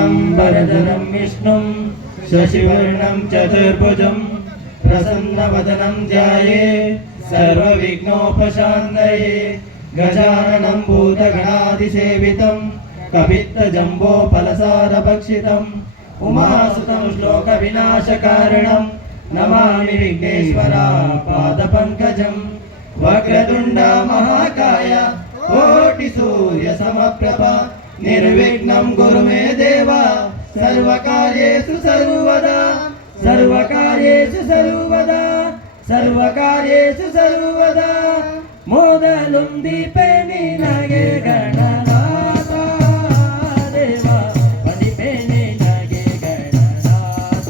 शुक्लाम्बरधरं विष्णुं शशिवर्णं चतुर्भुजं प्रसन्नवदनं ध्याये सर्वविघ्नोपशान्तये गजाननं भूतगणाधिसेवितं कपित्तजम्बोफलसारभक्षितम् उमासुतं श्लोकविनाशकारणं नमामि विघ्नेश्वरा पादपङ्कजं वक्रतुण्ड महाकाय कोटिसूर्यसमप्रभा निर्विघ्नं कुरु मे देव सर्वकार्येषु सर्वदा सर्वकार्येषु सर्वदा सर्वकार्येषु सर्वदा मोदलुं दीपे निनगे गणनाथ देव पदिपे निनगे गणनाथ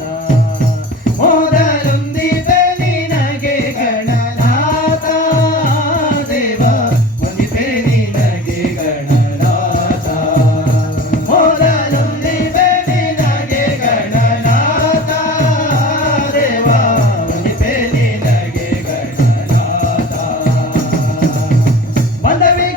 मोदलुं दीपे निनगे गणनाथ देव पदिपे निनगे गणनाथ मोदलुं दीपे निनगे गणनाथ देव पदिपे निनगे गणनाथ ಬಂದವೇ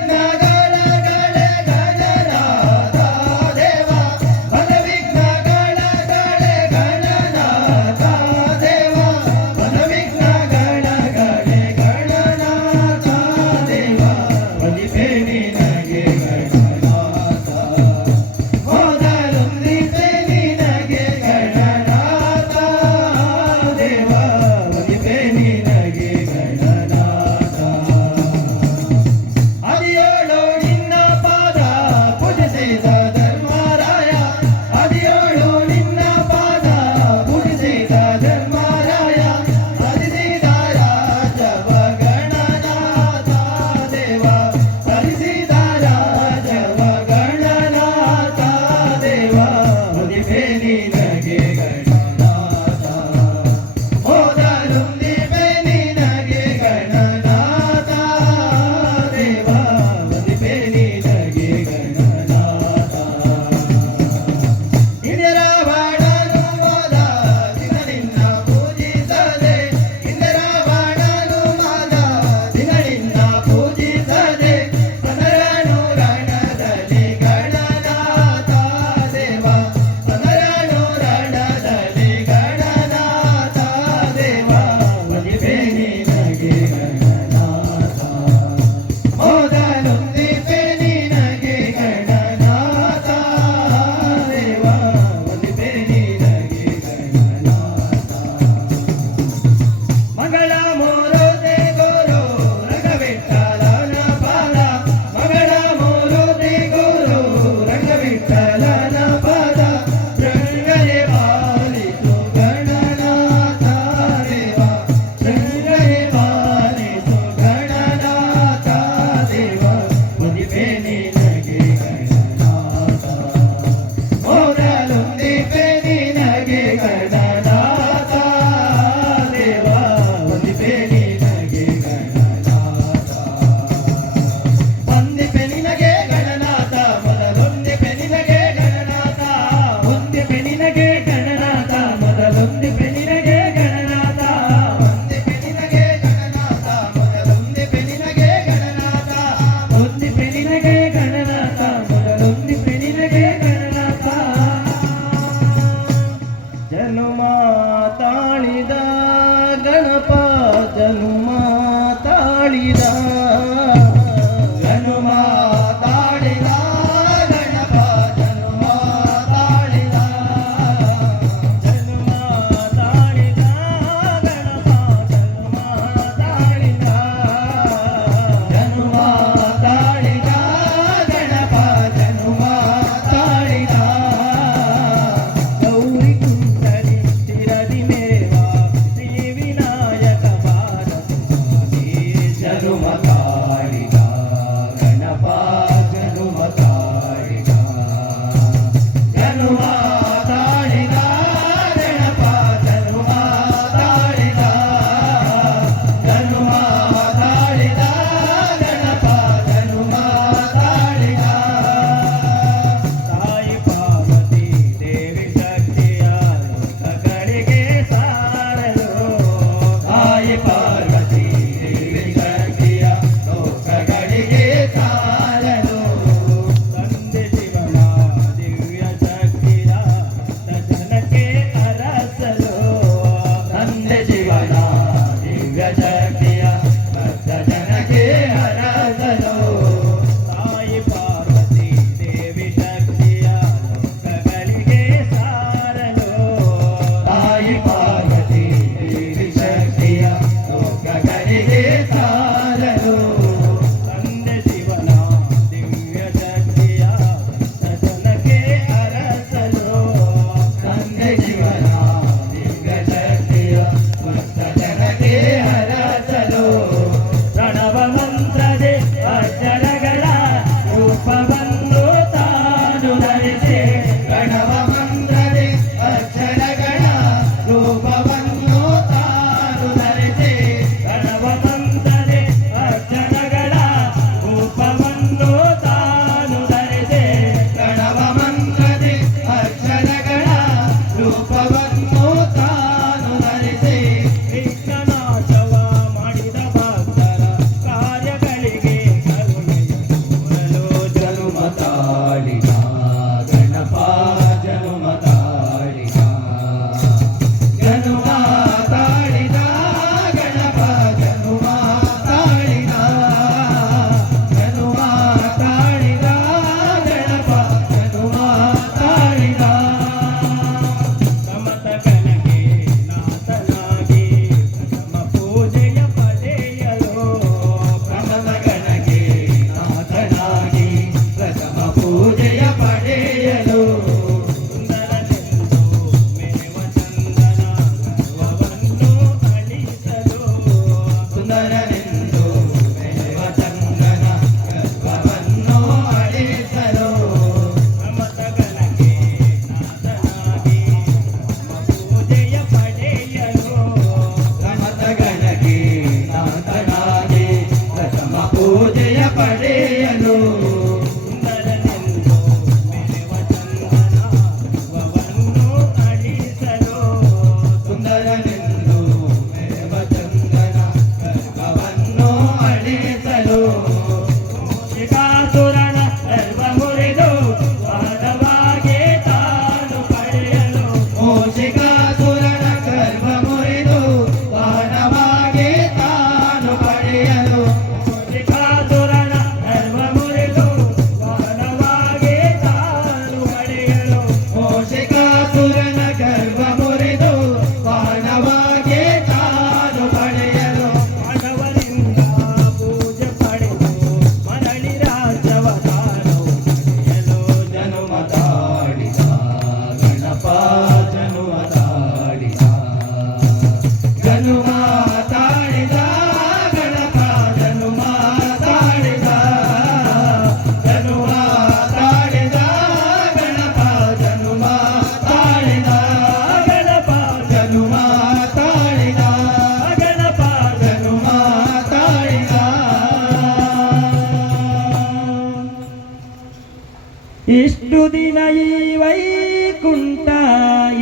ದಿನ ಈ ವೈಕುಂಠ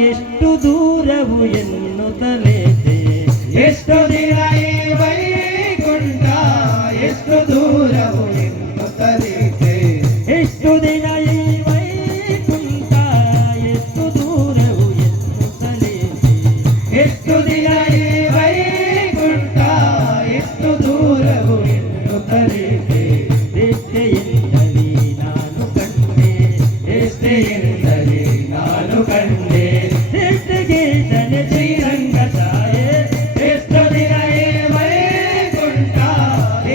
ಎಷ್ಟು ದೂರವು ಎನ್ನುತ್ತಲೇತೆ. ಎಷ್ಟು ದಿನ ಈ ವೈಕುಂಠ ಎಷ್ಟು ದೂರವು ಎನ್ನುತ್ತಲಿದೆ. ಎಷ್ಟು ದಿನ ಈ ವೈಕುಂಠ ಎಷ್ಟು ದೂರವು ಎನ್ನುತ್ತಲೇತೆ. ಎಷ್ಟು ದಿನ ಈ ವೈಕುಂಠ ಎಷ್ಟು ದೂರವು ಎನ್ನುತ್ತಲಿದೆ. ದೃಷ್ಟಿಯಿಂದಲೇ ನಾನು ಕಂಡೆ, ದೃಷ್ಟಿಯಿಂದಲೇ ನಾನು ಕಂಡೆ. ದೃಷ್ಟಿಗೀತನೆ ಶ್ರೀರಂಗ ಛಾಯೆ. ಎಷ್ಟು ದಿನ ಈ ವೈಕುಂಠ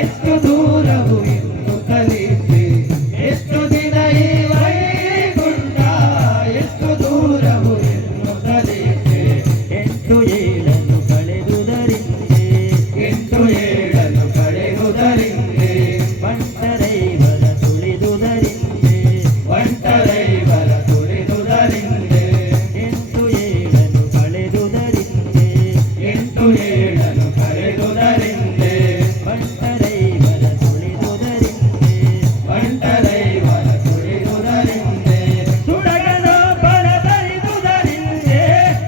ಎಷ್ಟು ದೂರವು ಎನ್ನುತ್ತಲಿದೆ. ಎಷ್ಟು ದಿನ ಈ ವೈಕುಂಠ ಎಷ್ಟು ದೂರವು ಎನ್ನುತ್ತಲಿದೆ. ಎಂಟು ಏಳನ್ನು ಕಳೆದುದರಿಂದೆ, ಎಂಟು ಏಳನ್ನು ಕಳೆಯುವುದರಿಂದೆ, ಬಂಟರೈವರ ತುಳಿದುದರಿಂದೆ, ಒಂಟರೈವರ ತುಳಿದುದರಿಂದೆ, ಎಂಟು ಏಳನ್ನು ಕಳೆದುದರಿಂದೆ, ಎಂಟು ಏಳನ್ನು ಕಳೆದುದರಿಂದೆ, ಬಂಟರೈವರ ತುಳಿದುದರಿಂದೆ, ಒಂಟರೈವರ ತುಳಿದುದರಿಂದೆ, ಸುಡಗನೊಬ್ಬನ ತರಿದುದರಿಂದೆ,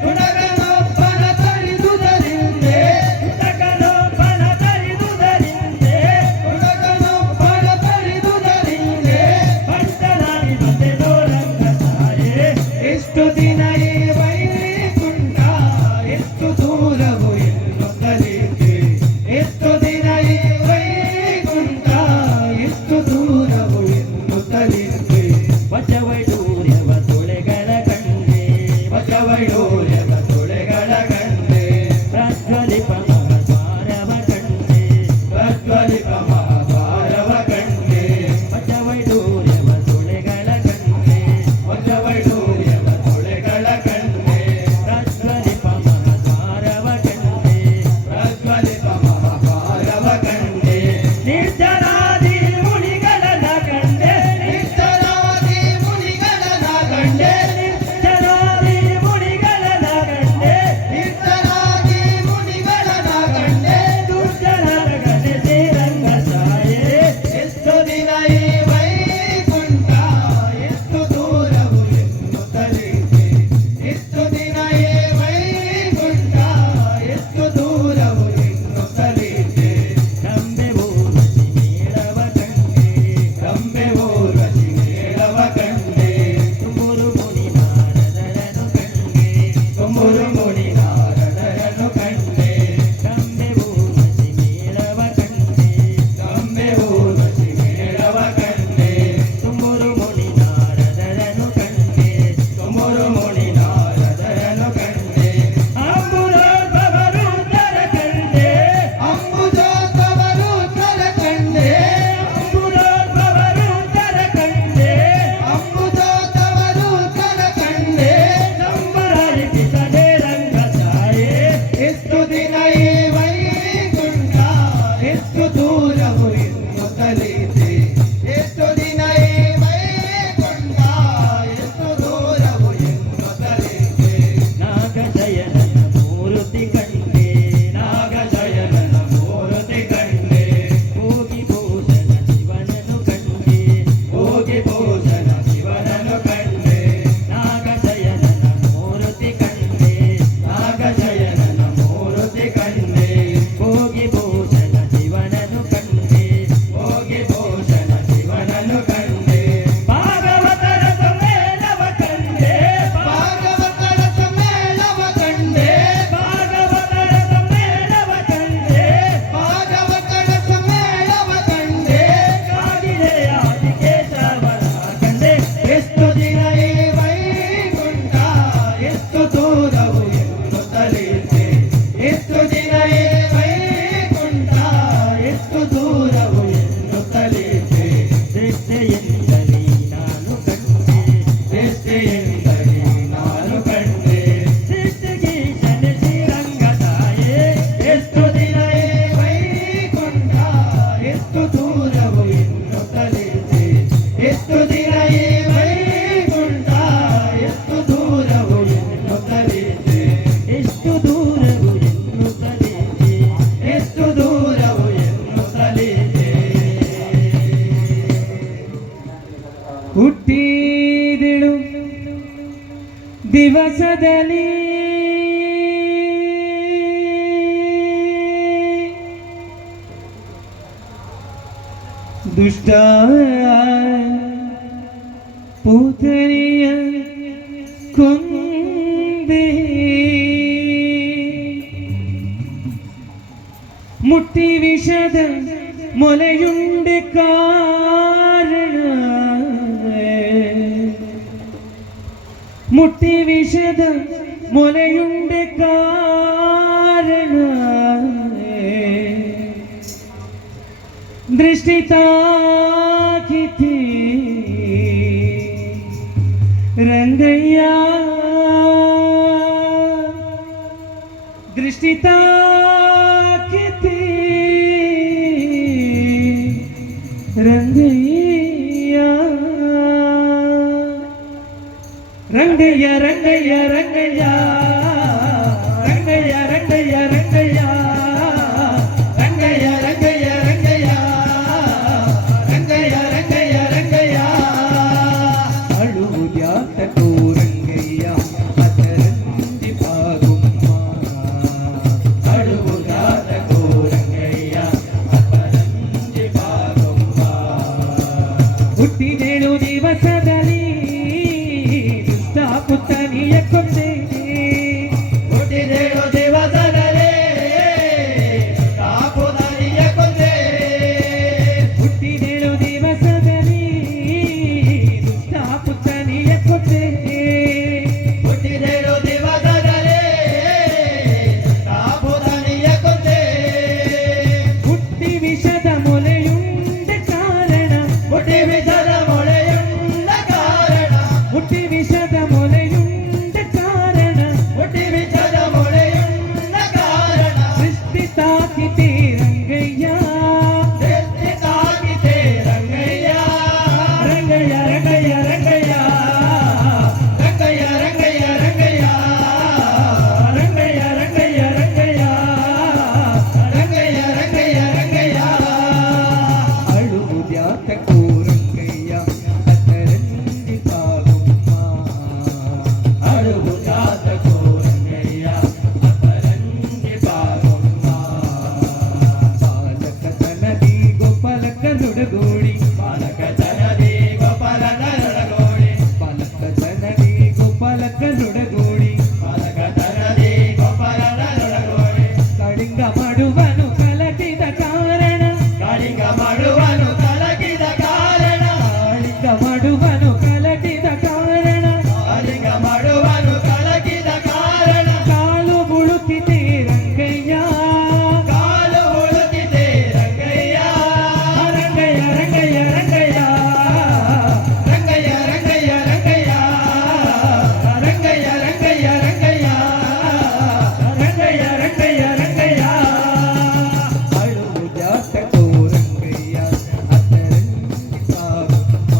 ಹುಡುಗನೊಬ್ಬನ ತರಿದುದರಿಂದೆ, ಸುಡಗನೊಬ್ಬನ ತರಿದುದರಿಂದೆ, ಹುಡುಗನೊಬ್ಬನ ತರಿದುದರಿಂದೆ. ಬಂಟರಾಗಿ ಬಂದೆನೋ ರಂಗ ಛಾಯೆ. ಎಷ್ಟು ದಿನ ಈ ವೈಕುಂಠ ಎಷ್ಟು ದೂರವು ಎನ್ನುತ್ತಲಿದೆ. ಎಷ್ಟು ದಿನ ಈ ವೈಕುಂಠ ಎಷ್ಟು ದೂರವು ಎನ್ನುತ್ತಲಿದೆ. ವಚವೈಡೂರ್ಯವ ತೊಳೆಗಳ ಕಂಡೆ, ಬಸವೈಡೂರ್ಯವ ತೊಳೆಗಳ ಕಂಡೆ, ಪ್ರಜ್ವಲಿಪ ಮಹಾದ್ವಾರವ ಕಂಡೆ, ಪ್ರಜ್ವಲಿತ ಮಹಾಭಾರವ ಕಂಡೆ, ವಚವೈಡೂರ್ಯವ ತೊಳೆಗಳ ಕಂಡೆ, ಬಸವೈಡೂರ್ಯವ ತೊಳೆಗಳ ಕಂಡೆ, ಪ್ರಜ್ವಲಿಪ ಮಹಾದ್ವಾರವ ಕಂಡೆ, ಪ್ರಜ್ವಲಿತ ಮಹಾಭಾರವ ಕಂಡೆ. ನಿರ್ಜರಾದಿ ಮುನಿಗಳನ ಕಂಡೆ, ನಿಷ್ಠರಾದಿ ಮುನಿಗಳನ ಕಂಡೆ, ನಿರ್ಜರಾದಿ ಮುನಿಗಳನ ದಿವಸದಲ್ಲಿ ದುಷ್ಟ ಪೂತನಿಯ ಕೊಂದೆ ಮುಟ್ಟಿ ವಿಷದ ಮೊಲೆಯುಂಡೆ ಕಾರಣ ಮುಟ್ಟಿ ವಿಷದ ಮೊಲೆಯುಂಡೆ ಕಾರಣ ದೃಷ್ಟಿ ತಾಕಿತಿ ರಂಗಯ್ಯ ದೃಷ್ಟಿ ತಾಕಿತಿ ರಂಗಯ್ಯ ರಂಗಯ್ಯ ರಂಗಯ್ಯ ರಂಗಯ್ಯ ರಂಗಯ್ಯ ರಂಗಯ್ಯ ರಂಗಯ್ಯ ರಂಗಯ್ಯ ರಂಗಯ್ಯ ರಂಗಯ್ಯ ರಂಗಯ್ಯ ರಂಗಯ್ಯ ರಂಗಯ್ಯ ಅಳುವುದ್ಯಾತಕೋ ರಂಗಯ್ಯ ಅದರಂದಿ ಪಾಗುಮ್ಮ ಅಳುವುದ್ಯಾತಕೋ ರಂಗಯ್ಯ ಅದರಂದಿ ಪಾಗುಮ್ಮ ಹುಟ್ಟಿದೇಳು ದಿವಸದಲ್ಲಿ ಪುತ್ತನಿಯ ಕೊಂದೆ ಹುಟ್ಟಿದೇಳು ದಿವಸದಲ್ಲಿ ಕಾಪುದನಿಯ ಕೊಂದೆ ಹುಟ್ಟಿದೇಳು ದಿವಸದಲ್ಲಿ ದುಷ್ಟ ಪುತ್ತನಿಯ ಕೊಂದೆ ಹುಟ್ಟಿದೇಳು ದಿವಸದಲ್ಲಿ ಕಾಪುದನಿಯ ಕೊಂದೆ ಹುಟ್ಟಿ ವಿಷದ ಮೊಲೆಯುಂಡ ಕಾರಣ ಹುಟ್ಟಿ ವಿಷದ ಮೊಳೆಯುಂಡ ಕಾರಣ ಹುಟ್ಟಿ ವಿಷದ ಮೊಲೆಯುಂಡ ಕಾರಣ ಹುಟ್ಟಿ ವಿಷದ ಮೊಳೆಯುಂಡ ಕಾರಣ ಸೃಷ್ಟಿ ತಾಕಿತೆ ರಂಗಯ್ಯ ಸೃಷ್ಟಿ ತಾಕಿತೆ ರಂಗಯ್ಯ ರಂಗಯ್ಯ ರಂಗಯ್ಯ ರಂಗಯ್ಯ ರಂಗಯ್ಯ ರಂಗಯ್ಯ ರಂಗಯ್ಯ ರಂಗಯ್ಯ ರಂಗಯ್ಯ ರಂಗಯ್ಯ ರಂಗಯ್ಯ ರಂಗಯ್ಯ ರಂಗಯ್ಯ ಅಳುವುದ್ಯಾತಕೋ ರಂಗಯ್ಯ ಅದರಂದಿ ಪಾಗುಮ್ಮ ಅಳುವುದಾತಕೋ ರಂಗಯ್ಯ ಅದರಂದಿ ಪಾಗುಮ್ಮ ಬಾಲಕತನದಿ ಗೋಪಾಲಕ ನುಡಗೋಡಿ ಬಾಲಕತನದಿ ಗೋಪಾಲನರೊಡಗೂಡಿ ಬಾಲಕತನದಿ ಗೋಪಾಲಕ ನುಡಗೋಡಿ ಬಾಲಕತನದಿ ಗೋಪಾಲನರೊಡಗೂಡಿ ಕಳಿಂಗ ಮಾಡುವನು ಕಲಕಿದ ಕಾರಣ ಕಾಳಿಂಗ ಮಾಡುವನು ಕಲಕಿದ ಕಾರಣ ಕಾಳಿಂಗ ಮಾಡುವನು ಕಲಕಿದ ಕಾರಣ ಕಾಳಿಂಗ ಮಾಡುವನು ಕಲಕಿದ ಕಾರಣ ಕಾಲು ಬುಳುಕಿದೆ ರಂಗಯ್ಯ ಕಾಲು ಉಳುಕಿದೆ ರಂಗಯ್ಯ ರಂಗಯ್ಯ ರಂಗಯ್ಯ ರಂಗಯ್ಯ ರಂಗಯ್ಯ ರಂಗಯ್ಯ ರಂಗಯ್ಯ ರಂಗಯ್ಯ ರಂಗಯ್ಯ ರಂಗಯ್ಯ ರಂಗಯ್ಯ ರಂಗಯ್ಯ ರಂಗಯ್ಯ ಅಳುವುದ್ಯಾತಕೋ ರಂಗಯ್ಯ ಅದರಂದಿ ಪಾಗುಮ್ಮ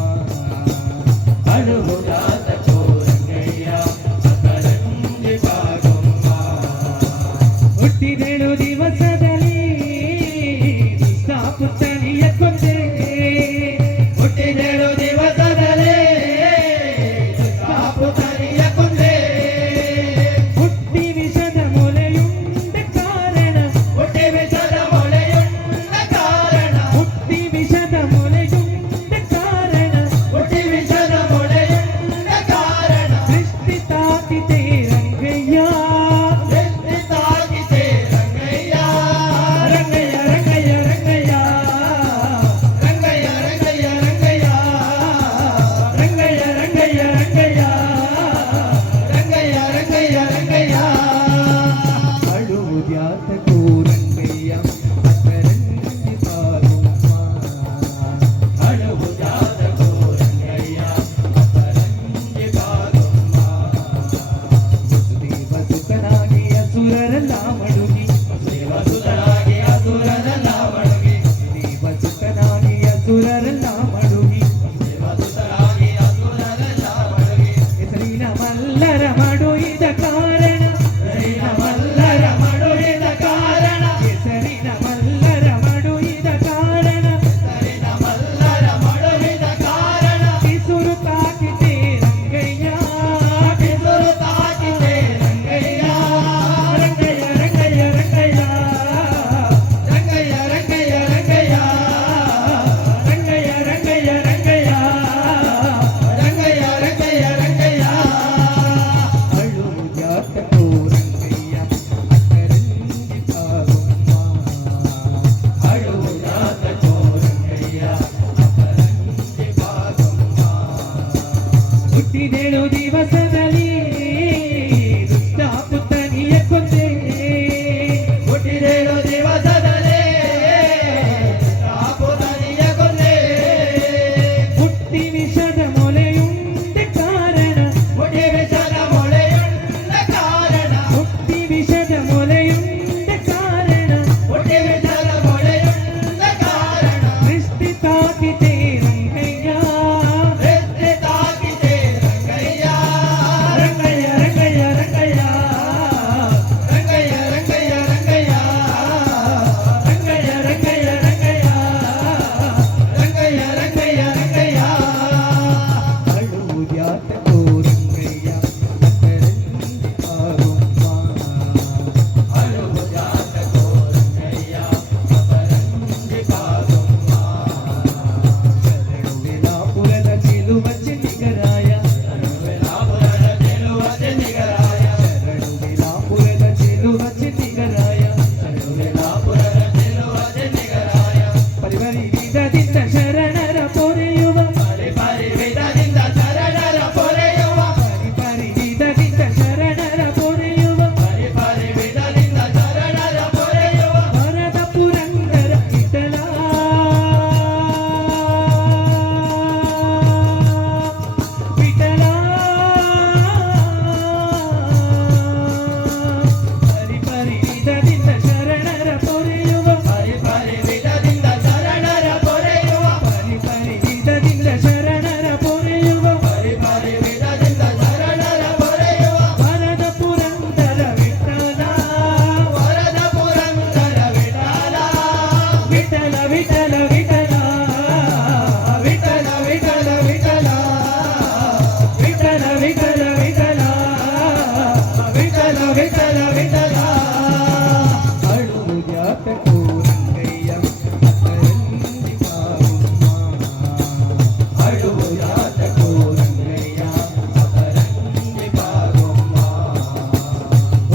ಅಳುವುದಾತಕೋ ರಂಗಯ್ಯ ಅದರಂದಿ ಪಾಗುಮ್ಮ ಹುಟ್ಟಿದೇಳು ದಿವಸದಲ್ಲಿ ದುಷ್ಟ ಪುತ್ತನಿಯ ಕೊಂದೆ ಹುಟ್ಟಿದೇಳು ದಿವಸದಲ್ಲಿ ಕಾಪುತನಿಯ ಕೊಂದೆ ಹುಟ್ಟಿ ವಿಷದ ಮೊಲೆಯುಂಡ ಕಾರಣ ಹುಟ್ಟಿ ವಿಷದ ಮೊಳೆಯುಂಡ ಕಾರಣ ಹುಟ್ಟಿ ವಿಷದ ಮೊಲೆಯುಂಡ ಕಾರಣ ಹುಟ್ಟಿ ವಿಷದ ಮೊಳೆಯುಂಡ ಕಾರಣ ಸೃಷ್ಟಿ ತಾಕಿದೆ ರಂಗಯ್ಯ ಸೃಷ್ಟಿ ತಾಕಿದೆ ರಂಗಯ್ಯ ರಂಗಯ್ಯ ರಂಗಯ್ಯ ರಂಗಯ್ಯ ರಂಗಯ್ಯ ರಂಗಯ್ಯ ರಂಗಯ್ಯ ರಂಗಯ್ಯ ರಂಗಯ್ಯ ರಂಗಯ್ಯ ರಂಗಯ್ಯ ರಂಗಯ್ಯ ರಂಗಯ್ಯ ಅಳುವುದ್ಯಾತಕೋ ರಂಗಯ್ಯ ಅದರಂದಿ ಪಾಗುಮ್ಮ ಅಳುವುದಾತಕೋ ರಂಗಯ್ಯ ಅದರಂದಿ ಪಾಗುಮ್ಮ ದೇವಸುತನಾಗಿ ಅಸುರರೆಲ್ಲ ಮಡುಗಿ ದೇವಸುತನಾಗಿ ಅಸುರರೆಲ್ಲ ಮಡುಗಿ ದೇವಸುತನಾಗಿ ಅಸುರರೆಲ್ಲ ಮಡುಗಿ ದೇವಸುತನಾಗಿ ಅಸುರರೆಲ್ಲ ಮಡುಗಿ ಹೆಸರಿನ ಮಲ್ಲರ ಮಡುಗಿದ ಕಾರಣ ಹರಿನ ಮಲ್ಲರ ಮಡುಗಿದ ಕಾರಣ ಹೆಸರಿನ ಮಲ್ಲರ ಮಡುಗಿದ ಕಾರಣ ಹರಿನ ಮಲ್ಲರ ಮಡುಗಿದ ಕಾರಣ ಕಿಸುರು ತಾಕಿದೆ ರಂಗಯ್ಯ ಕಿಸುರು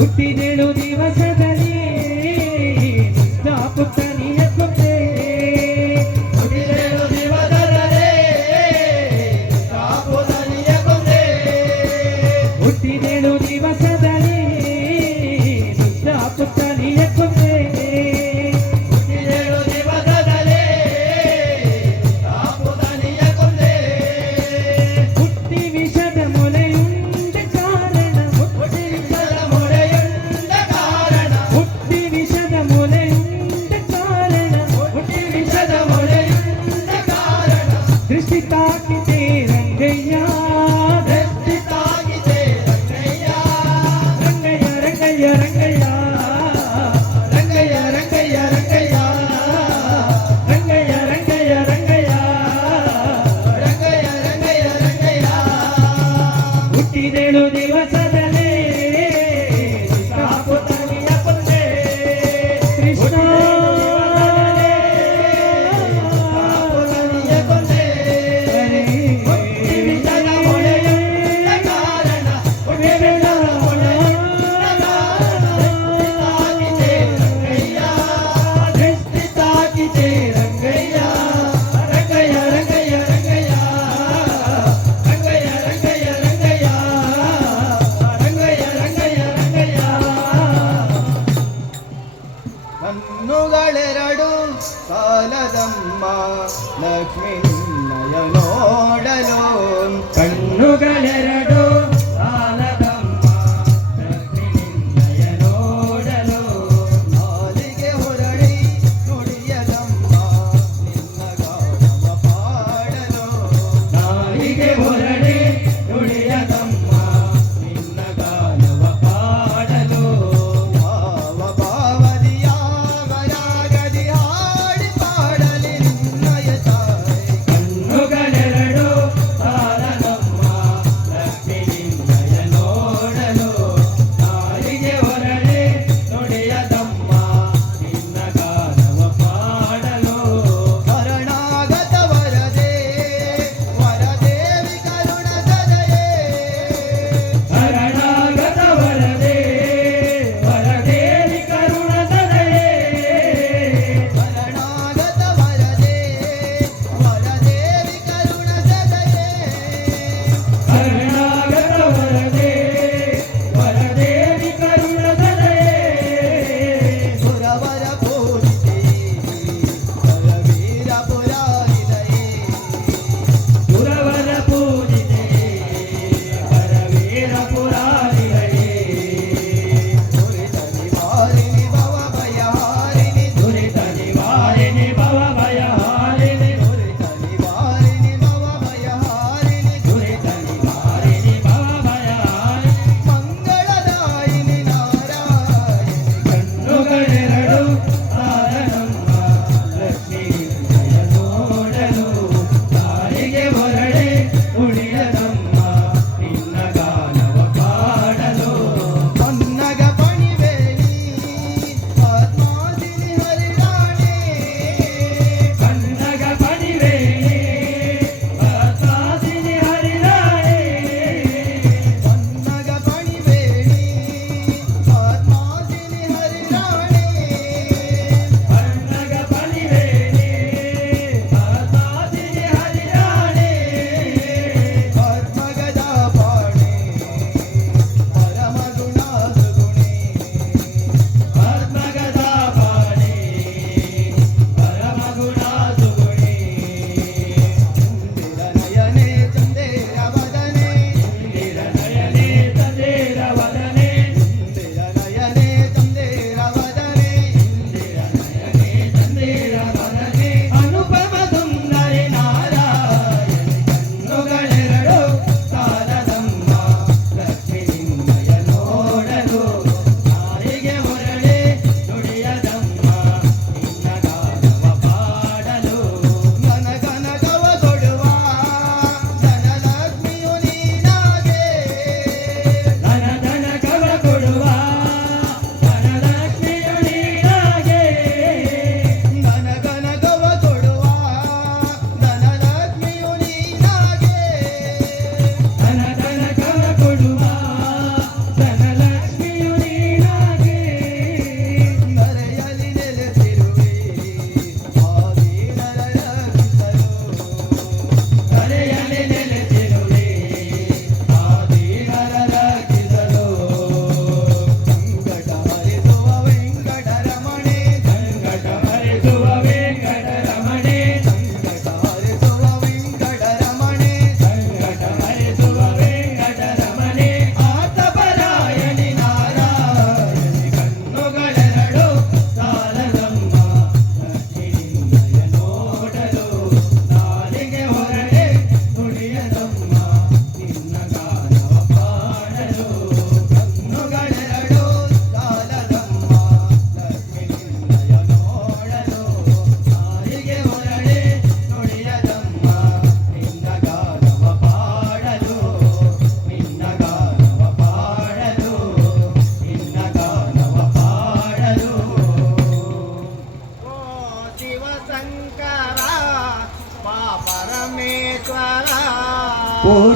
ಹುಟ್ಟಿದೇಳು ದಿವಸದಲ್ಲಿ ಪುತ್ತನಿಯ ಕೊಂದೆ ಹುಟ್ಟಿದೇಳು ದಿವಸದಲ್ಲಿ ಕಾಪುದನಿಯ ಕೊಂದೆ ಹುಟ್ಟಿದೇಳು ದಿವಸದಲ್ಲಿ ಪುತ್ತನಿಯ ಕೊಂದೆ ಹುಟ್ಟಿದೇಳು ದಿವಸದಲ್ಲಿ ಕಾಪುದನಿಯ ಕೊಂದೆ ಹುಟ್ಟಿ ವಿಷದ ಮೊಲೆಯುಂಡ ಕಾರಣ ಹುಟ್ಟಿ ವಿಷದ ಮೊರೆಯುಂಡ ಕಾರಣ ಹುಟ್ಟಿ ವಿಷದ ಮೊಲೆಯುಂಡ ಕಾರಣ ಹುಟ್ಟಿ ವಿಷದ ಮೊರೆಯುಂಡ ಕಾರಣ ದೃಷ್ಟಿ ತಾಕಿದೆ ರಂಗಯ್ಯ ದೃಷ್ಟಿ ತಾಗಿದೆ ರಂಗಯ್ಯ ರಂಗಯ್ಯ ರಂಗಯ್ಯ ರಂಗಯ್ಯ ರಂಗಯ್ಯ ರಂಗಯ್ಯ ರಂಗಯ್ಯ ರಂಗಯ್ಯ ರಂಗಯ್ಯ ರಂಗಯ್ಯ ರಂಗಯ್ಯ ರಂಗಯ್ಯ ರಂಗಯ್ಯ ಹುಟ್ಟಿದೇಳು ದಿವಸದಲ್ಲಿ ಕಾಪುದನಿಯ ಕೊಂದೆ ಕೃಷ್ಣ ಕಾಪುದನಿಯ ಕೊಂದೆ ಹುಟ್ಟಿ ವಿಷದ ಮೊರೆಯುಂಡ ಕಾರಣ ಹುಟ್ಟಿ ವಿಷದ ಮೊರೆಯುಂಡ ಕಾರಣ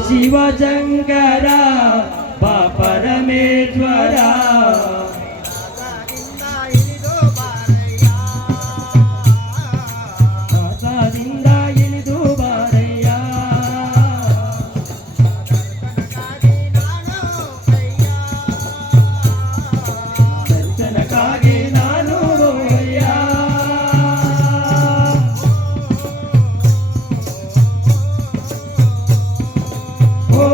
ಶಿವಶಂಕರ ಬಾ ಪರಮೇಶ್ವರ ಆಕಾಶದಿಂದ ಇಳಿದು ಬಾರಯ್ಯ ದರ್ಶನಕ್ಕಾಗಿ ನಾನು ಹೋಗಯ್ಯ ಓ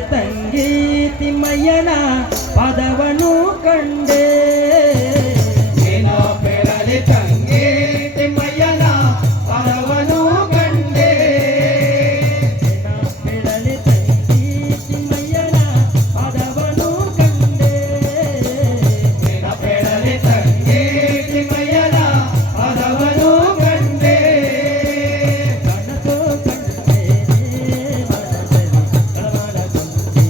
ಪೆಳಲೆ ತಂಗಿ ತಿಮ್ಮಯ್ಯನ ಪದವನು ಕಂಡೆ ಏನೋ ಬೆಳಲಿ ತಂಗಿ ತಿಮ್ಮಯ್ಯನ ಪದವನು ಕಂಡೆ ಪೆಳಲೆ ತಂಗಿ ತಿಮ್ಮಯ್ಯನ ಪದವನು ಕಂಡೆ ಏನೋ ಬೆಳಲಿ ತಂಗಿ ತಿಮ್ಮಯ್ಯನ ಪದವನು ಕಂಡೆ ಕನಸು ಕಂಡೇನೆ ಮನದಲ್ಲಿ ಕಳವಳಗೊಂಡೆ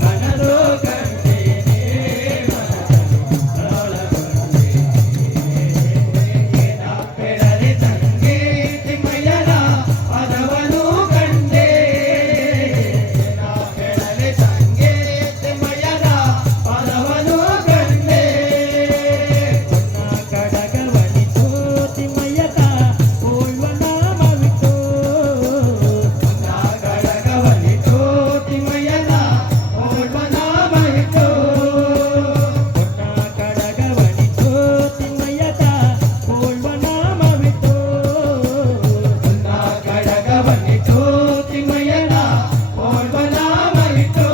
ಕನಸು ಕಂಡೇನೆ ಮನದಲ್ಲಿ ಕಳವಳಗೊಂಡೆ. ಏನೋ ಬೆಳಲಿ ತಂಗಿ ತಿಮ್ಮಯ್ಯನ ಪದವನು ಕಂಡೆ ಏನೋ ಬೆಳಲಿ ತಂಗಿ ತಿಮ್ಮಯ್ಯನ ಪದವನು ಕಂಡೆ ಕಡಗವನಿತು ತಿಮ್ಮಯ್ಯಕ ಓಳ್ವ ನಾಮವಿತು ನಾಗಡಗವನಿತು ತಿಮ್ಮಯ್ಯನ ಓರ್ವ ನಾಮವಿತು ಕಡಗವನಿತು ತಿಮ್ಮಯ್ಯಕ ಓಳ್ವ ನಾಮವಿತು ನಾಗಡಗವನಿತು ತಿಮ್ಮಯ್ಯನ ಓರ್ವ ನಾಮವಿತು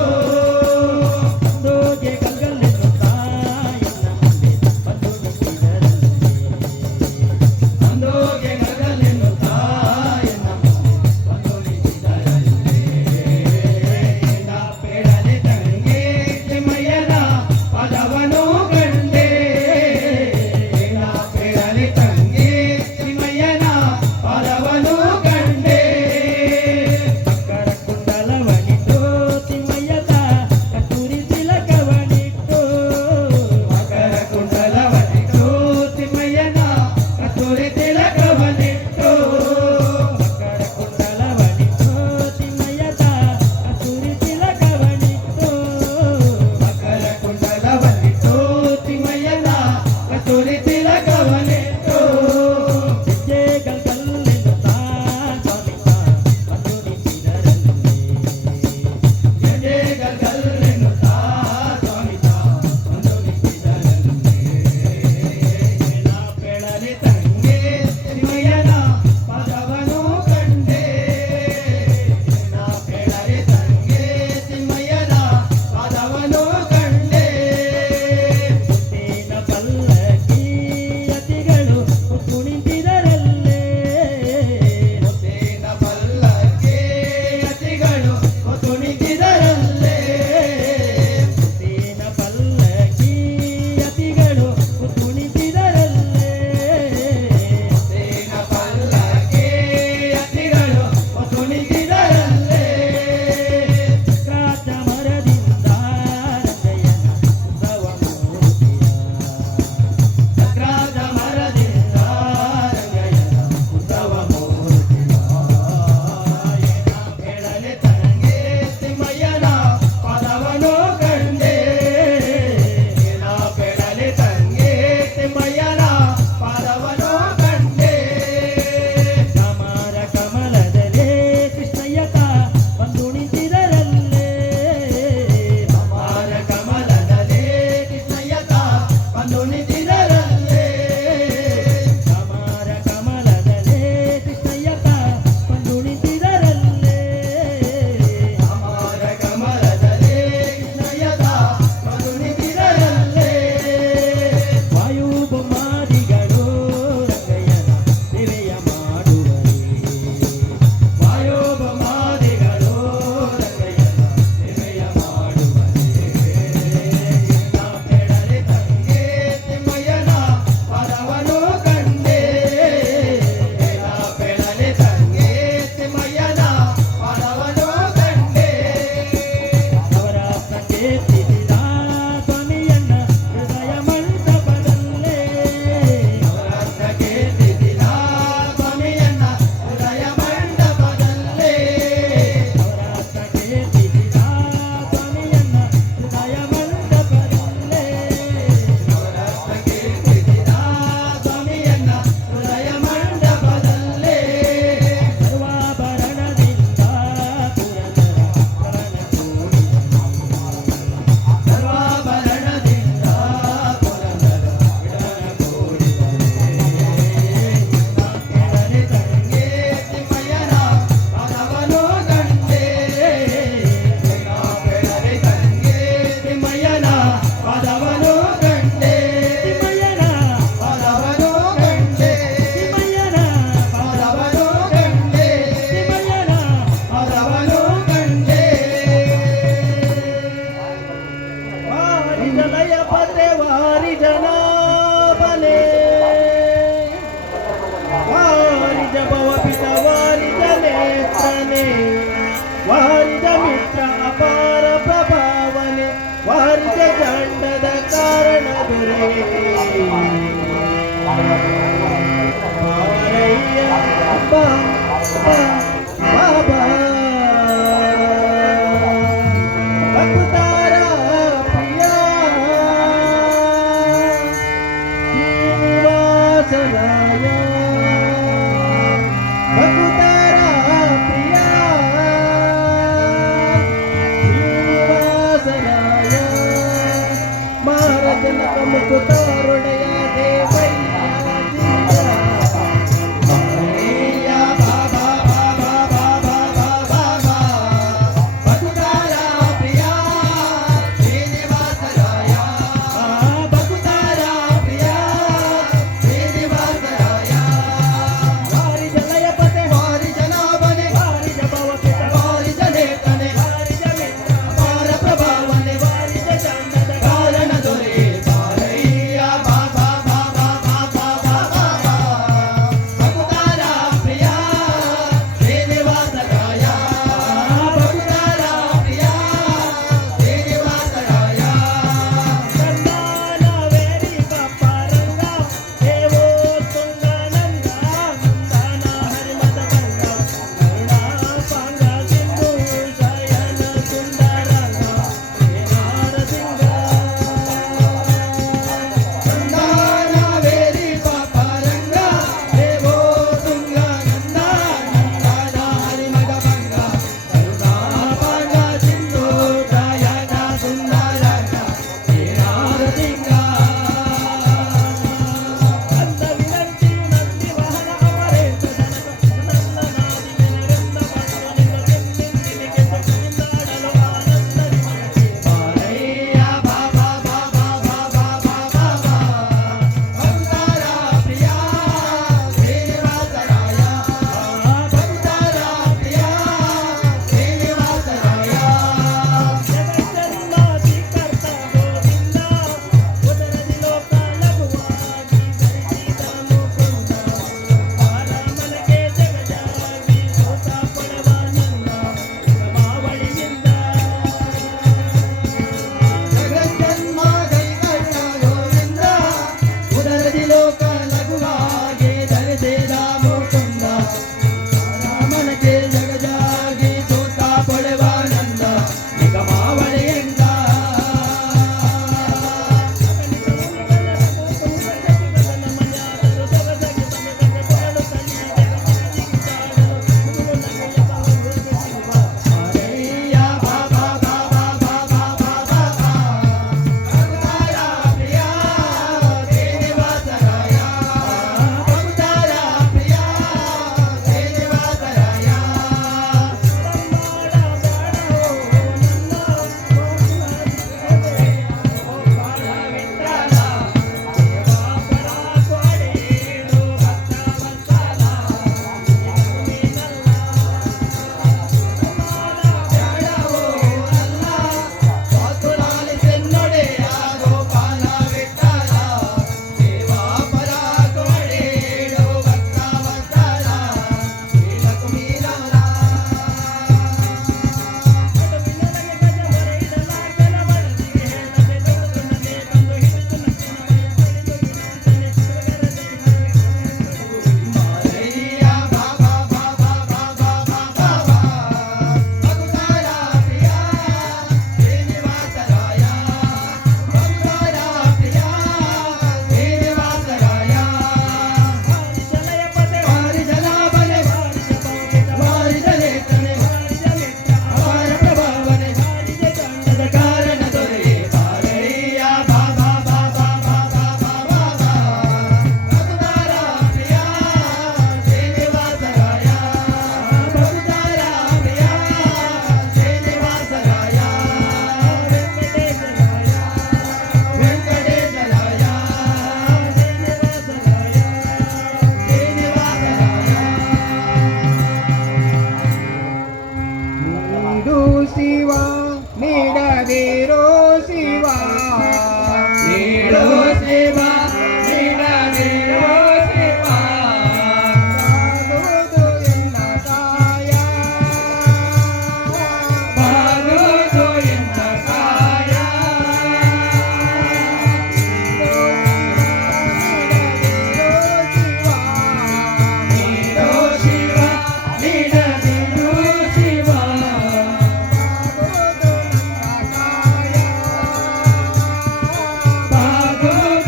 ಅಂದೋಗೆ ಗಲ್ಗಲ್ಲೆನ್ನುತ್ತಾ ಎನ್ನ ಮುಂದೆ ಬಂದು ನಿಂತಿದರಲ್ಲಿ ಅಂದೋಗೆ ಗಗಲೆನ್ನುತ್ತಾ ಎನ್ನ ಮುಂದೆ ಬಂದು ನಿಂತಿದರಲ್ಲಿ ನಾ ಪೇಳಲಿ ತಂಗಿ ತಿಮ್ಮಯ್ಯನ ಪದವನು ಕಂಡೆ ನಾ ಪೇಳಲಿ ತಂಗಿ ತಿಮ್ಮಯ್ಯನ ಪದವನು ಕಂಡೆ ಅಕ್ಕರ ಕುಂಡಲವನಿತು ತಿಮ್ಮಯ್ಯಕ ಕಸ್ತೂರಿ ತಿಲಕವನಿಟ್ಟು ಮಕರ ಕುಂಡಲವನಿತು ತಿಮ್ಮಯ್ಯನ ಕಸ್ತೂರಿ ತಿಲಕವನಿಟ್ಟು ಅಕ್ಕರ ಕುಂಡಲವನಿತು ತಿಮ್ಮಯ್ಯಕ ಕಸ್ತೂರಿ ತಿಲಕವನಿಟ್ಟು ಮಕರ ಕುಂಡಲವನಿತು ತಿಮ್ಮಯ್ಯನ ಕಸ್ತೂರಿ ತಿಲಕವನಿಟ್ಟು ಹೆಜ್ಜೆ ಗಲ್ಗಲ್ಲೆನ್ನುತ್ತಾ ಸ್ವಾಮಿಕ ಬಂದು ನಿಂತಿದರಲ್ಲಿ ಎದೆ ಗಲ್ಗಲ್ಲೆನ್ನುತ್ತಾ ಸ್ವಾಮಿತ ಬಂದು ನಿಂತಿದರಲ್ಲಿ ನಾ ಪೇಳಲಿ ತಂಗಿ ತಿಮ್ಮಯ್ಯನ ಪದವನು ಕಂಡೆ ನಾ ಪೇಳಲಿ ತಂಗಿ ತಿಮ್ಮಯ್ಯನ ಪದವನು ಕಂಡೆ ಮುತ್ತಿನ ಪಲ್ಲಕ್ಕಿ ಅತಿಗಳು ಕುಣಿತಿದರಲ್ಲೇ ಮುತ್ತಿನ ಪಲ್ಲಕ್ಕಿ ಅತಿಗಳು ಕುಣಿತಿದರಲ್ಲೇ ಮುತ್ತಿನ ಪಲ್ಲಕ್ಕಿ ಅತಿಗಳು ಕುಣಿತಿದರಲ್ಲೇ ಮುತ್ತಿನ ಪಲ್ಲಕ್ಕಿ ಅತಿಗಳು ಕುಣಿತಿದರಲ್ಲೇ ರಾಜ ಮರದಿಂದ ರಂಗಯ್ಯನ ಉತ್ಸವ ಮೂರ್ತಿಯ ಚಕ್ರದ ಮರದಿಂದ ರಂಗಯ್ಯನ ಉತ್ಸವ ಮೂರ್ತಿಯ ಏನ ಬೆಳಲಿ ತಂಗಿ ತಿಮ್ಮಯ್ಯನ ಪದವನು ಕಂಡೆ ಏನ ಬೆಳಲಿ ತಂಗಿ ತಿಮ್ಮಯ್ಯನ ಪದವನು ಕಂಡೆ ಕಮರ ಕಮಲದಲೇ ಕೃಷ್ಣಯ್ಯಕ ಬಂದು ನಿಂತಿದರಲ್ಲೇ ಅಮರ ಕಮಲದಲ್ಲಿ ಕೃಷ್ಣಯ್ಯಕ ಬಂದು ನಿಂತಿದರಲ್ಲೇ ಕಮರ ಕಮಲದಲೇ ಕೃಷ್ಣಯ್ಯಕ ಬಂದು ನಿಂತಿದರಲ್ಲೇ ಅಮರ ಕಮಲದಲ್ಲಿ ಕೃಷ್ಣಯ್ಯಕ ಬಂದು ನಿಂತಿದರಲ್ಲೇ ವಾಯು ಬೊಮ್ಮಾದಿಗಳು ರಂಗಯ್ಯನ ಸೇವೆಯ ಮಾಡುವರೇ ವಾಯೋಪಮಾದಿಗಳು ರಂಗಯ್ಯನ ಸೇವೆಯ ಮಾಡುವರೇ ನಾ ಬೆಳಲಿ ತಂಗಿ ಶ್ರೀನಿವಾಸರಾಯ ಭಕ್ತರ ಪ್ರಿಯ ಶ್ರೀನಿವಾಸರಾಯ ಮಹಾರಾಜನ ಮುಕುತಾರೊಡೆಯ ದೇವಯ್ಯ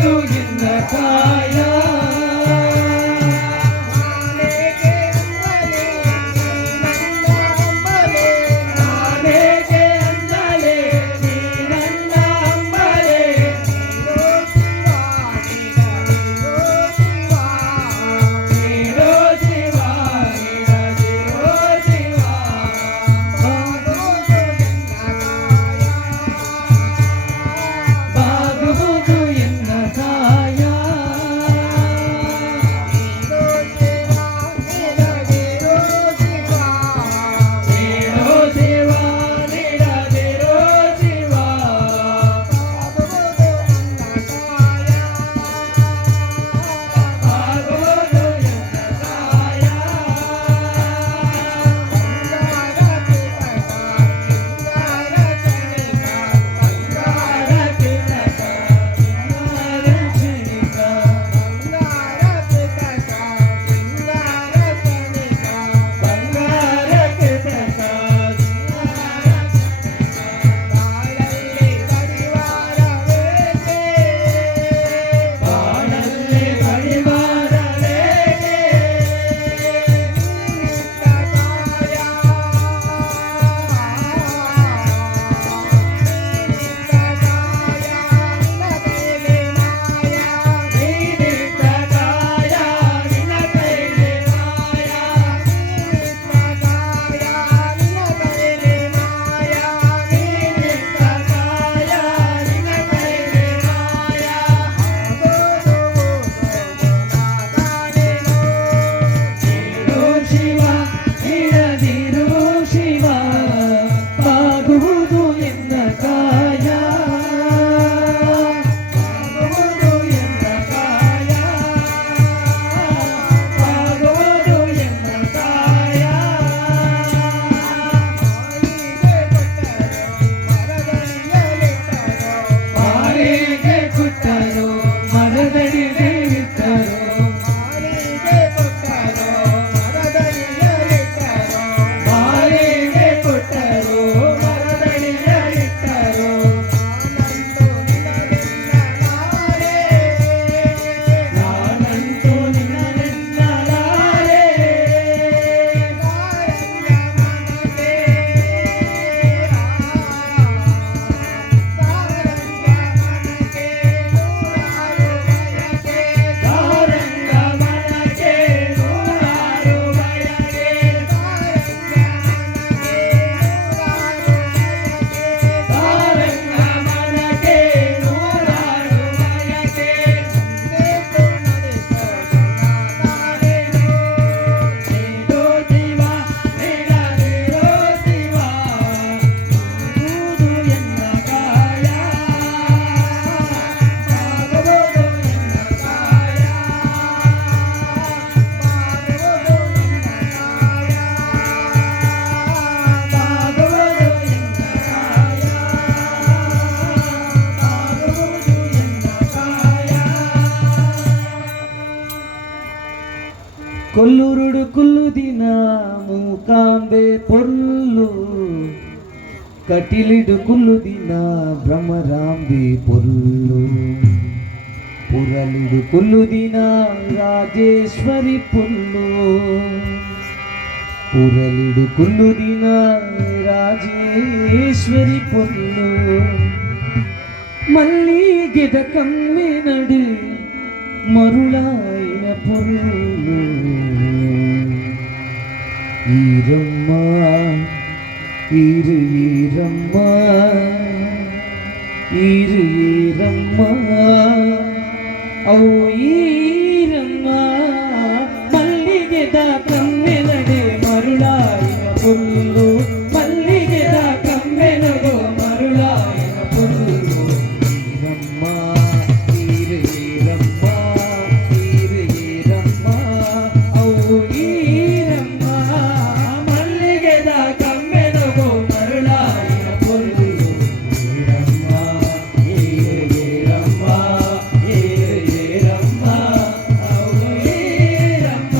to you. కొల్లురుడు కుల్లుదిన మూకాంబే పొర్లు కటిలిడు కుల్లుదిన భ్రమరాంబి పొర్లు పురలిడు కుల్లుదిన రాజేశ్వరి పొర్లు పురలిడు కుల్లుదిన రాజేశ్వరి పొర్లు మళ్ళీ గిద కమ్మినడు మరుళాయిన పొర్లు ఈరమ్మ ఈరమ్మ ఈరమ్మ ఔ ఈరమ్మ మల్లిಗೆದ ಕಮ್ಮೆನಡೆ ಮರುಳಾಯಿನ ಪುಲ್ಲು ಮಲ್ಲಿಗೆದ ಕಮ್ಮೆನಡು ಮರುಳಾಯಿನ ಪುಲ್ಲು ಈರಮ್ಮ ಈರಮ್ಮ ಈರಮ್ಮ ಔ ಈರಮ್ಮ ಮಲ್ಲಿಗೆದ ಕಮ್ಮೆನಡು ಮರುಳಾಯಿನ ಪುಲ್ಲು ಈರಮ್ಮ ಈರಮ್ಮ ಈರಮ್ಮ ಔ ಈರಮ್ಮ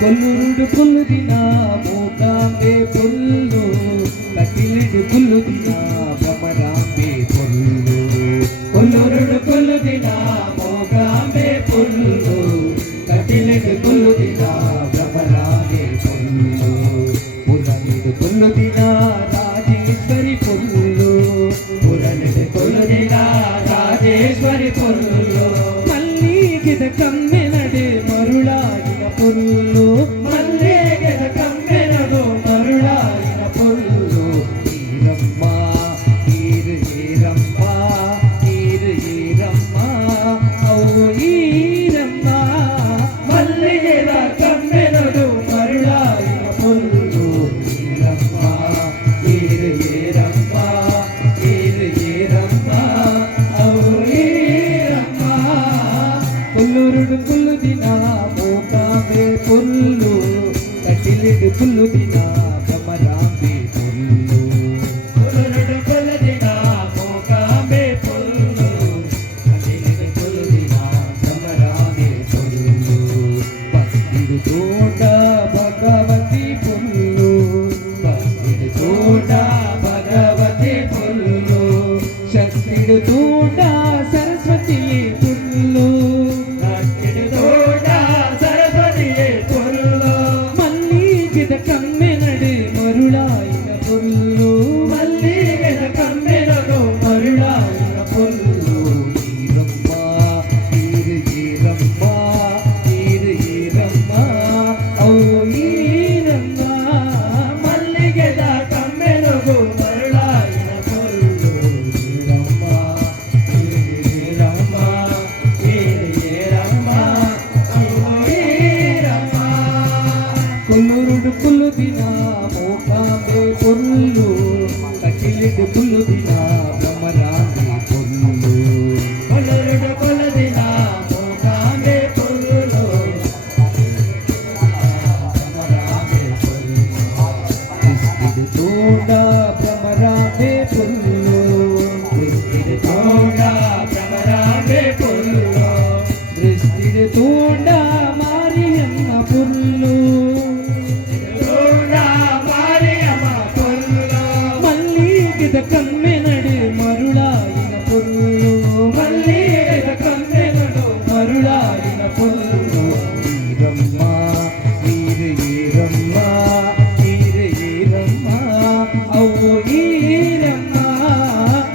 కొల్లురుడు కుల్లుదిన మూకాంబే పొల్లు కటిలిడు కుల్లుదిన భ్రమరాంబే పొల్లు కొల్లురుడు కుల్లుదిన మూకాంబే పొల్లు కటిలిడు కుల్లుదిన భ్రమరాంబే పొల్లు పురలిడు కుల్లుదిన రాజేశ్వరి పొల్లు పురలిడు కుల్లుదిన రాజేశ్వరి పొల్లు మల్లిగిద కమ్మెనడే మరుళాగిన పొల్లు మల్లిగిద కమ్మెనడు మరుళాగిన పొల్లు ఈరమ్మ ఈరమ్మ ఈరమ్మ ఔ ఈరమ్మ మల్లిగిద కమ్మెనడు మరుళాగిన పొల్లు ఈరమ్మ ఈరమ్మ ఈరమ్మ ఔ ఈరమ్మ కొల్లురుడు కుల్లుదిన మూకాంబే పొల్లు కటిలిడు కుల్లుదిన భ్రమరాంబే పొల్లు కొల్లురుడు కుల్లుదిన మూకాంబే పొల్లు కటిలిడు కుల్లుదిన భ్రమరాంబే పొల్లు భక్తిడు తోట భగవతి పొల్లు భక్తిడు తోట భగవతి పొల్లు శక్తిడు తోట సరస్వతి పొల్లు మల్లిగిద కమ్మెనడు మరుళాయిన పొల్లు మల్లిగిద కమ్మెనడు మరుళాయిన పొల్లు ఈరమ్మ ఈరమ్మ ఈరమ్మ ఔ ఈరమ్మ మల్లిగిద కమ్మెనడు మరుళాయిన పొల్లు ఈరమ్మ ఈరమ్మ ఈరమ్మ ఈరమ్మ కొల్లురుడు కుల్లుదిన మూకాంబే పొల్లు కటిలిడు కుల్లుదిన భ్రమరాంబే పొల్లు కొల్లురుడు కుల్లుదిన మూకాంబే పొల్లు భ్రమరాంబే పొల్లు కృష్ణుడు తోడ భ్రమరాంబే పొల్లు కృష్ణుడు తోడ భ్రమరాంబే పొల్లు కృష్ణుడు తోడ మారియమ్మ పొల్లు మల్లిగిద కమ్మెనడు మరుళాయిన పొల్లు మల్లిగిద కమ్మెనడు మరుళాయిన పొల్లు ఈరమ్మ ఈరమ్మ ఈరమ్మ ఔ ఈరమ్మ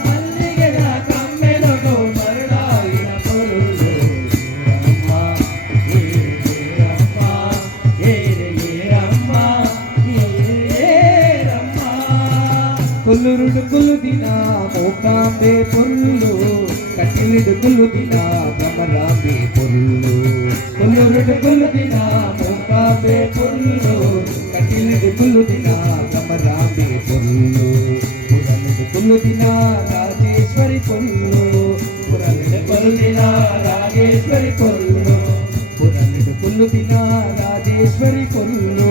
మల్లిగిద కమ్మెనడు మరుళాయిన పొల్లు ఈరమ్మ ఈరమ్మ ఈరమ్మ కొల్లురుడు కుల్లుదిన మూకాంబే పొల్లు కటిలిడు కుల్లుదిన భ్రమరాంబే పొల్లు కొల్లురుడు కుల్లుదిన మూకాంబే పొల్లు కటిలిడు కుల్లుదిన భ్రమరాంబే పొల్లు పురలిడు కుల్లుదిన రాజేశ్వరి పొల్లు పురలిడు కొలుదిన రాజేశ్వరి కొల్లు పురమిడు కొలుదిన రాజేశ్వరి కొల్లు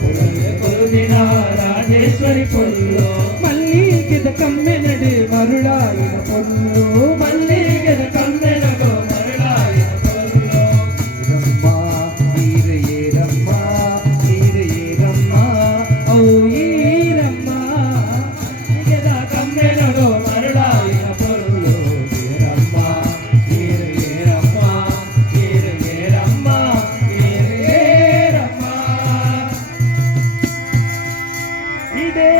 పురమిడు కొలుదిన రాజేశ్వరి కొల్లు మల్లిಗೆದ ಕಮ್ಮೆನಡೆ ಮರುಳಾಯಿನ ಕೊಲ್ಲು ಮಲ್ಲಿಗೆದ ಕಮ್ಮೆನಡು ಮರುಳಾಯಿನ ಕೊಲ್ಲು ಈರಮ್ಮ ಈರಮ್ಮ ಔ ಈರಮ್ಮ ಮಲ್ಲಿಗೆದ ಕಮ್ಮೆನಡು ಮರುಳಾಯಿನ ಕೊಲ್ಲು ಈರಮ್ಮ ಈರಮ್ಮ ಇದೇ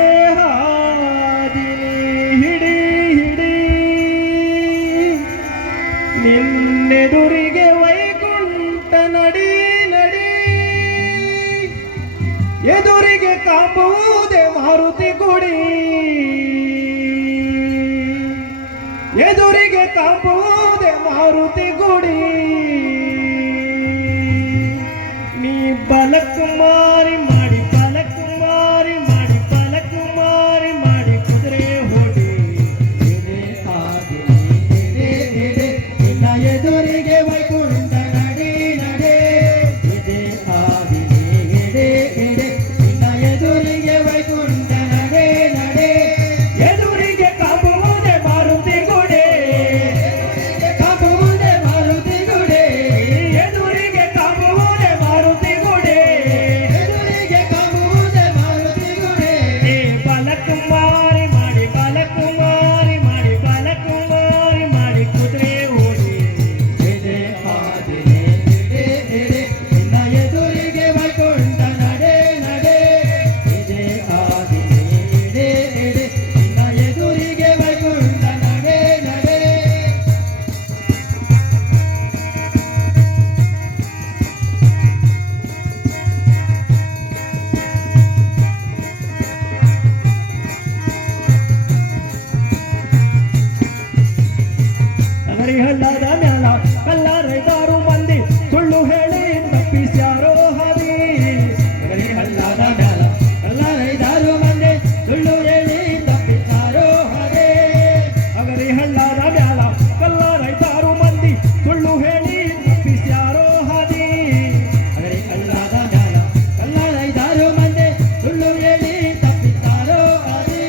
ನಿನ್ನೆದುರಿಗೆ ವೈಕುಂಠ ನಡಿ ನಡಿ ಎದುರಿಗೆ ಕಾಂಬುವುದೇ ಮಾರುತಿ ಗುಡಿ ಎದುರಿಗೆ ಕಾಂಬುವುದೇ ಮಾರುತಿ ಗುಡಿ ನೀ ಬಲಕುಮಾರಿ ಮಾಡಿ ಬಲಕುಮಾರಿ ಮಾಡಿ ಬಲಕುಮಾರಿ ಮಾಡಿ ಕುದುರೆ ಹೊಡಿ ಎದುರಿಗೆ ವೈಕುಂಠ ನಡಿ ನಡೆ ಇದೇ ಹಾದಿನೇ ಎಡೆ ಎಡೆ ನಿನ್ನ ಎದುರಿಗೆ ವೈಕುಂಠ ನಡೆ ನಡೆ ಎದುರಿಗೆ ಕಾಂಬುವುದೇ ಮಾರುತಿ ಗುಡಿ ಕಾಂಬುವುದೇ ಮಾರುತಿ ಗುಡಿ ಎದುರಿಗೆ ಕಾಂಬುವುದೇ ಮಾರುತಿ ಗುಡಿ ಎದುರಿಗೆ ಕಾಂಬುವುದೇ ಮಾರುತಿ ಗುಡಿ ಬಲಕುಮಾರಿ ಮಾಡಿ ಬಲಕುಮಾರಿ ಮಾಡಿ ಬಲಕುಮಾರಿ ಮಾಡಿ ಕುದುರೆ ಓಡಿ ಎದೆ ಹಾದಿನೇ ಎಡೆ ಎಡೆ ನಿನ್ನ ಎದುರಿಗೆ ವೈಕುಂಠ ನಡೆ ನಡೆ ಇದೇ ಹಾದಿನೇ ಎಡೆ ಎಡೆ ನಿನ್ನ ಎದುರಿಗೆ ವೈಕುಂಠ ನಡೆ ನಡೆ ನಗರಿ ಹಳ್ಳದ ಮ್ಯಾಲ ಕಲ್ಲರೈದಾರು ಮಂದಿ ಸುಳ್ಳು ಹೇಳಿ ತಪ್ಪಿಸ್ಯಾರೋ ಹಾದಿ ನಗರಿ ಹಳ್ಳದ ಮ್ಯಾಲ ಕಲ್ಲರೈದಾರು ಮಂದಿ ಸುಳ್ಳು ಹೇಳಿ ತಪ್ಪಿಸಾರೋ ಹಾಗೆ ನಗರಿ ಹಳ್ಳದ ಮ್ಯಾಲ ಕಲ್ಲರೈದಾರು ಮಂದಿ ಸುಳ್ಳು ಹೇಳಿ ತಪ್ಪಿಸ್ಯಾರೋ ಹಾದಿ ನಗರಿ ಹಳ್ಳದ ಮ್ಯಾಲ ಕಲ್ಲರೈದಾರು ಮಂದಿ ಸುಳ್ಳು ಹೇಳಿ ತಪ್ಪಿಸಾರೋ ಹಾಗೆ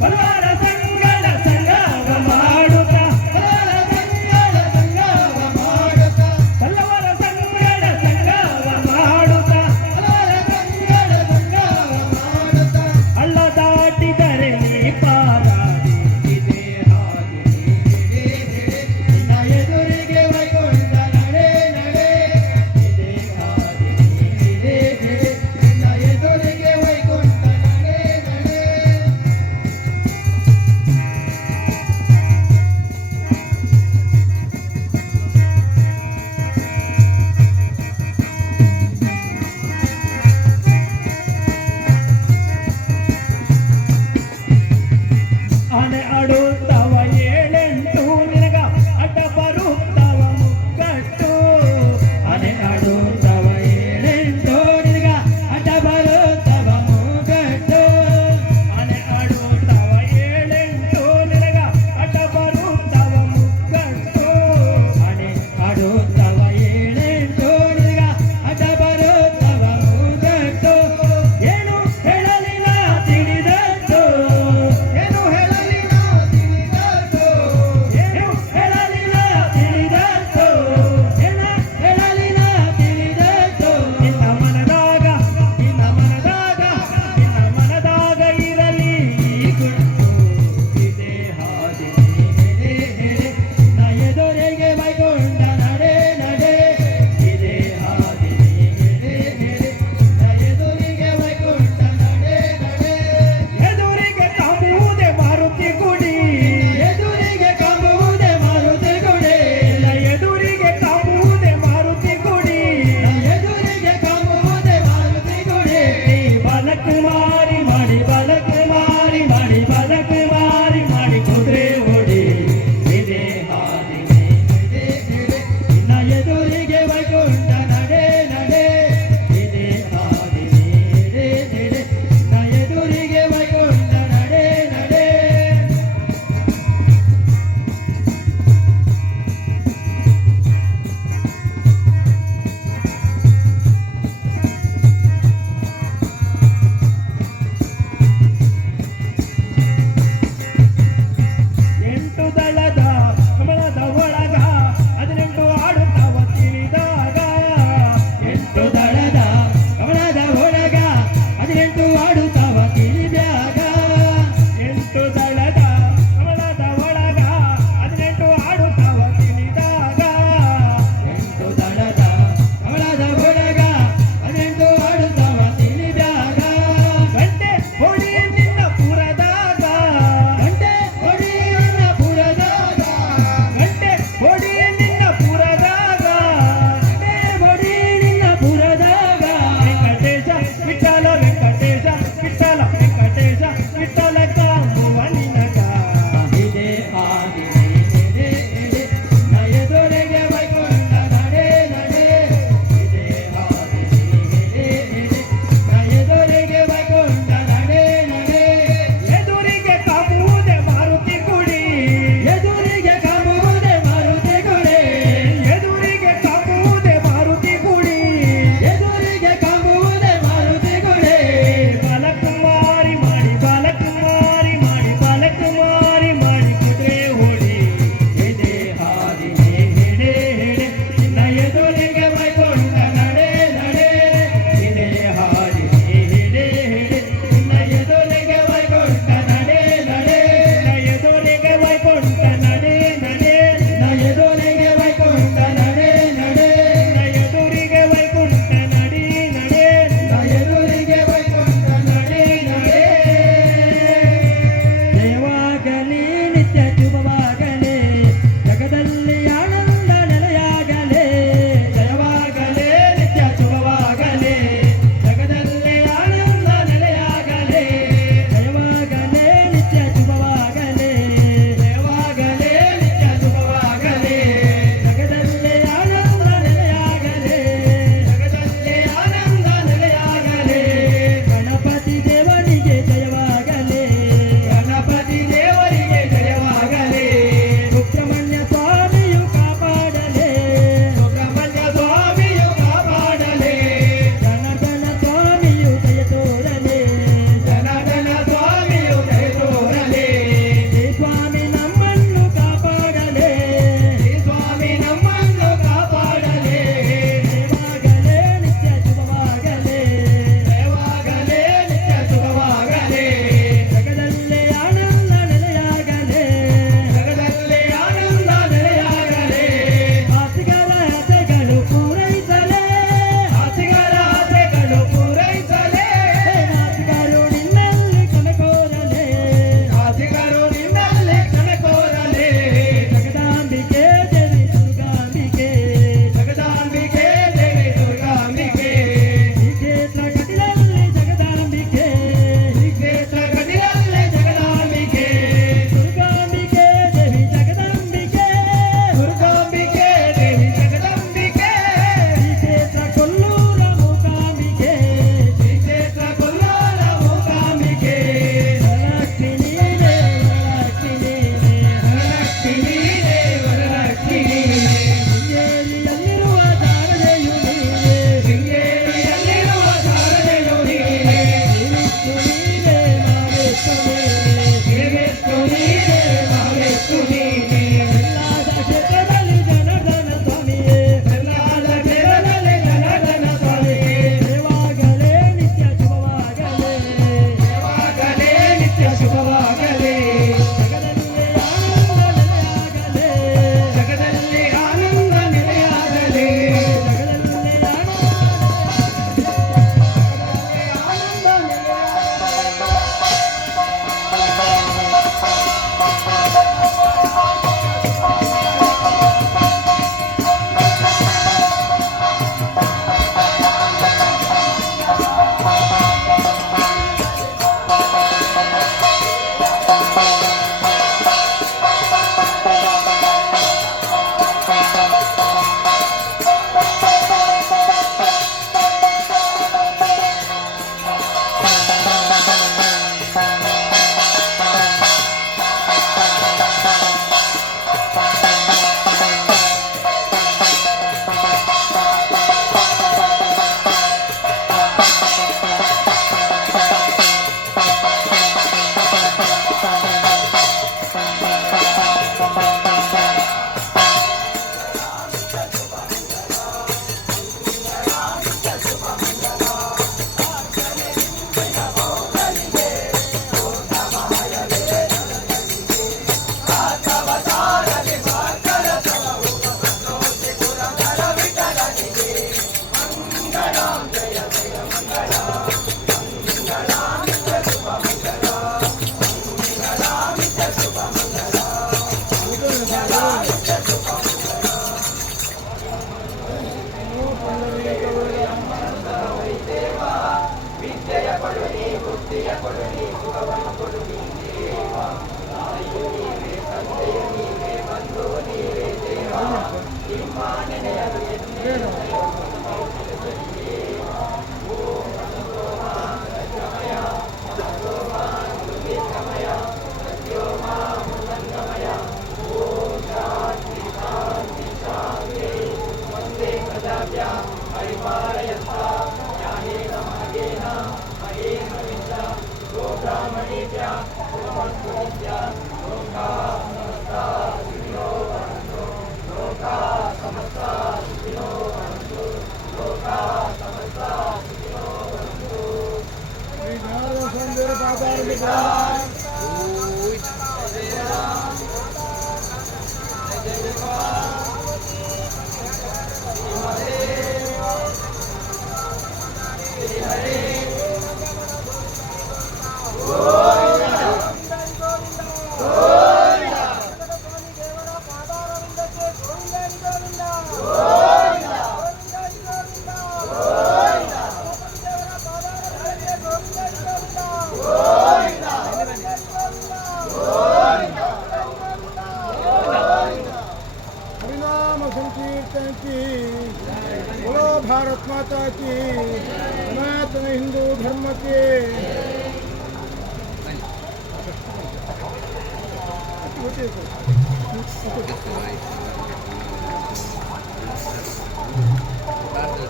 ಬಲವಾರ ಸಂಗಡ ಸಂಗಮ ಮಾಡುತ್ತ ಬಲವರ ಸಂಗಡ ಸಂಗಮ ಮಾಡುತ್ತ ಬಲವಾರ ಸಂಗಡ ಸಂಗಮ ಮಾಡುತ್ತ ಬಲವರ ಸಂಗಡ ಸಂಗಮ ಮಾಡುತ್ತ ಹಳ್ಳ ದಾಟಿದರೆ ನೀ ಪಾರಾಡಿ ಇದೇ ಹಾದಿನೇ ಎಡೆ ಎಡೆ ನಿನ್ನ ಎದುರಿಗೆ ವೈಕುಂಠ ನಡೆ ನಡೆ ಇದೇ ಹಾದಿನೇ ಎಡೆ ಎಡೆ ನಿನ್ನ ಎದುರಿಗೆ ವೈಕುಂಠ ನಡೆ ನಡೆ ಆನೆ ಆಡುತ್ತವ ಏಳೆಂಟು ನಿನಗ ಅಡ್ಡ ಬರುತ್ತವ ಮುಗ್ಗಟ್ಟು ಆನೆ ಆಡುತ್ತವ ಏಳೆಂಟು ನಿನಗ ಅಡ್ಡ ಬರುತ್ತವ ಮೂಗಟ್ಟು ಆನೆ ಆಡುತ್ತವ ಏಳೆಂಟು ನಿನಗ ಅಡ್ಡ ಬರುತ್ತವ ಮುಗ್ಗಟ್ಟು ಆನೆ ಆಡುತ್ತವ ಏಳೆಂಟು ನಿನಗ ಅಡ್ಡ ಬರುತ್ತವ ಮೂಗಟ್ಟು ಏನು ಹೇಳಲಿಲ್ಲ ತಿಳಿದದ್ದು ಏನು ಹೇಳಲಿ ನಾ ತಿಳಿದದ್ದು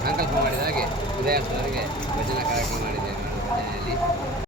ಸಂಕಲ್ಪ ಮಾಡಿದ ಹಾಗೆ ಉದಯ ಭಜನಾ ಕಾರ್ಯಕ್ರಮ ಮಾಡಿದ್ದೇವೆ ಭಜನೆಯಲ್ಲಿ